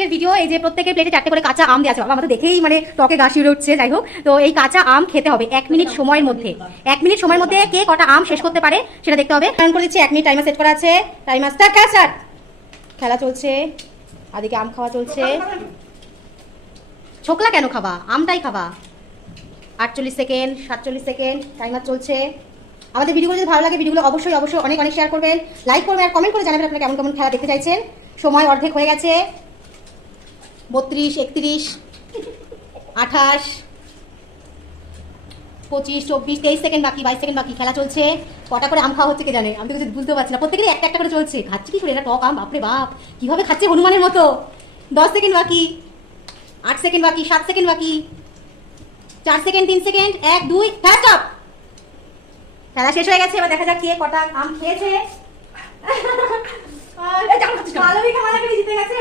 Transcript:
আজকের ভিডিও এই যে প্রত্যেকের প্লেটে 4টে করে কাঁচা আম দেওয়া আছে। বাবা আমার তো দেখেই মানে টকে গা শিউরে উঠছে। যাই হোক, তো এই কাঁচা আম খেতে হবে 1 মিনিট সময়ের মধ্যে। 1 মিনিট সময়ের মধ্যে কে কটা আম শেষ করতে পারে সেটা দেখতে হবে। টাইম করে দিচ্ছি, 1 মিনিট টাইমার সেট করা আছে। Timer start. খেলা চলছে, আদিকে আম খাওয়া চলছে। ছোকলা কেন খাবা, আমটাই খাবা। 48 সেকেন্ড, 47 সেকেন্ড, টাইমার চলছে। আমাদের ভিডিওগুলো যদি ভালো লাগে ভিডিওগুলো অবশ্যই অবশ্যই অনেক অনেক শেয়ার করবেন, লাইক করবেন আর কমেন্ট করে জানাবেন আপনারা কেমন কেমন খেলা দেখতে চাইছেন। সময় অর্ধেক হয়ে গেছে। 32, 31, 28, 25, 24, 23 সেকেন্ড বাকি, 22 সেকেন্ড বাকি। খেলা চলছে। কটা করে আম খাওয়া হচ্ছে কে জানে, আমি তো কিছু বুঝতে পারছি না। প্রত্যেকেরই একটা একটা করে চলছে। খাচ্ছি কি করে এটা টক আম, বাপরে বাপ কিভাবে খাচ্ছে হনুমানের মতো। 10 সেকেন্ড বাকি, 8 সেকেন্ড বাকি, 7 সেকেন্ড বাকি, 4 সেকেন্ড, 3 সেকেন্ড, 1, 2, খেলা স্টপ। খেলা শেষ হয়ে গেছে। এবার দেখা যাক কে কটা আম খেয়েছে। মালবিকা জিতে গেছে।